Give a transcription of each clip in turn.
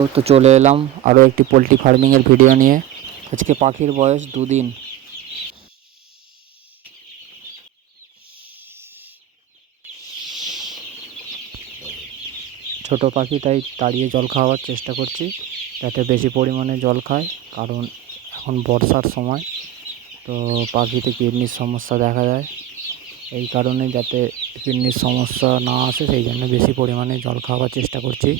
তো চলে এলাম আরও একটি পোলট্রি ফার্মিংয়ের ভিডিও নিয়ে। আজকে পাখির বয়স 2 দিন। ছোট পাখি, তাই তাড়িয়ে জল খাওয়ার চেষ্টা করছি যাতে বেশি পরিমাণে জল খায়, কারণ এখন বর্ষার সময়, তো পাখিতে কিডনির সমস্যা দেখা যায়। এই কারণে যাতে কিডনির সমস্যা না আসে সেই জন্য বেশি পরিমাণে জল খাওয়ার চেষ্টা করছি।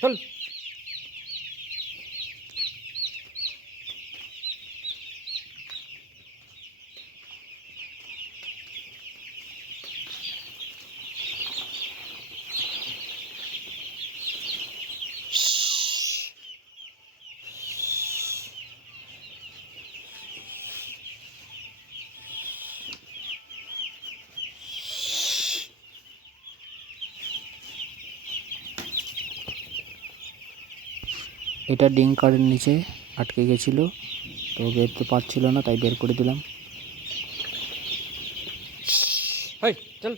চল। এটা ডিঙ্কারের নিচে আটকে গেছিলো, তো বেরোতে পারছিল না, তাই বের করে দিলাম। চল।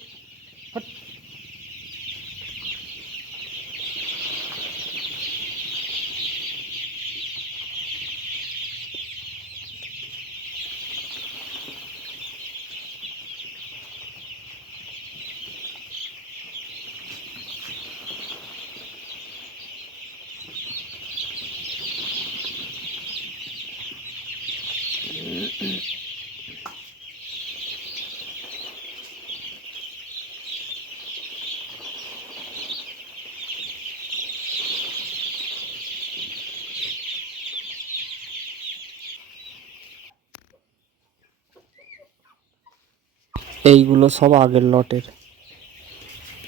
এইগুলো সব আগের লটের,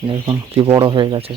দেখুন কি বড় হয়ে গেছে।